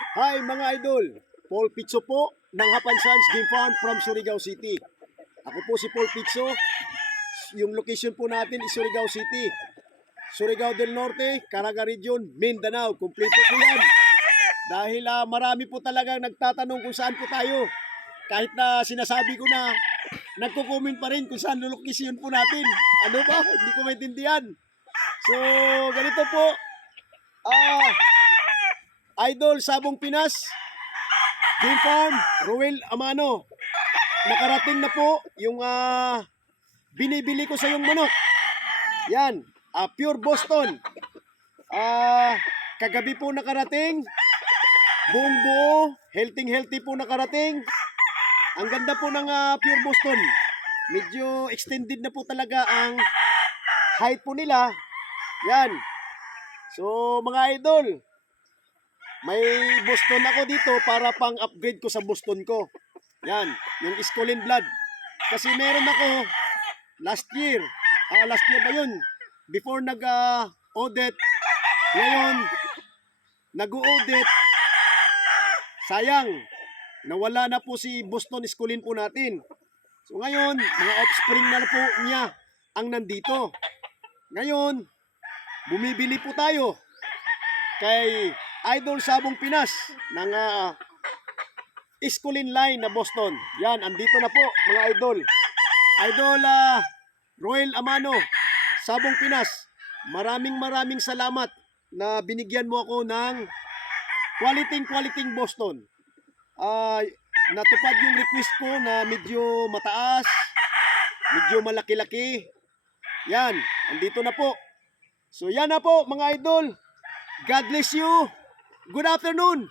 Hi mga idol, Paul Pizzo po ng Hapan Sons Game Farm from Surigao City. Ako po si Paul Pizzo. Yung location po natin is Surigao City. Surigao del Norte, Caraga Region, Mindanao. Kompleto po yan. Dahil marami po talagang nagtatanong kung saan po tayo. Kahit na sinasabi ko na, nagko-comment pa rin kung saan location po natin. Ano ba? Hindi ko maintindihan. So, ganito po. Idol Sabong Pinas, Game Farm, Roel Amano. Nakarating na po yung binibili ko sa yung manok. Yan, pure Boston. Kagabi po nakarating. Buong buo, healthy po nakarating. Ang ganda po ng pure Boston. Medyo extended na po talaga ang height po nila. Yan. So mga idol, may Boston ako dito para pang upgrade ko sa Boston ko. Yan, yung Escolin Blood. Kasi meron ako last year ba yun? Before nag-audit, ngayon nag-audit. Sayang, nawala na po si Boston Escolin po natin. So ngayon, mga offspring na po niya ang nandito. Ngayon, bumibili po tayo kay Idol Sabong Pinas ng Escolin line na Boston. Yan, andito na po mga idol. Idol Roel Amano, Sabong Pinas. Maraming salamat na binigyan mo ako ng quality Boston. Natupad yung request ko na medyo mataas, medyo malaki-laki. Yan, andito na po. So yan na po mga idol. God bless you. Good afternoon.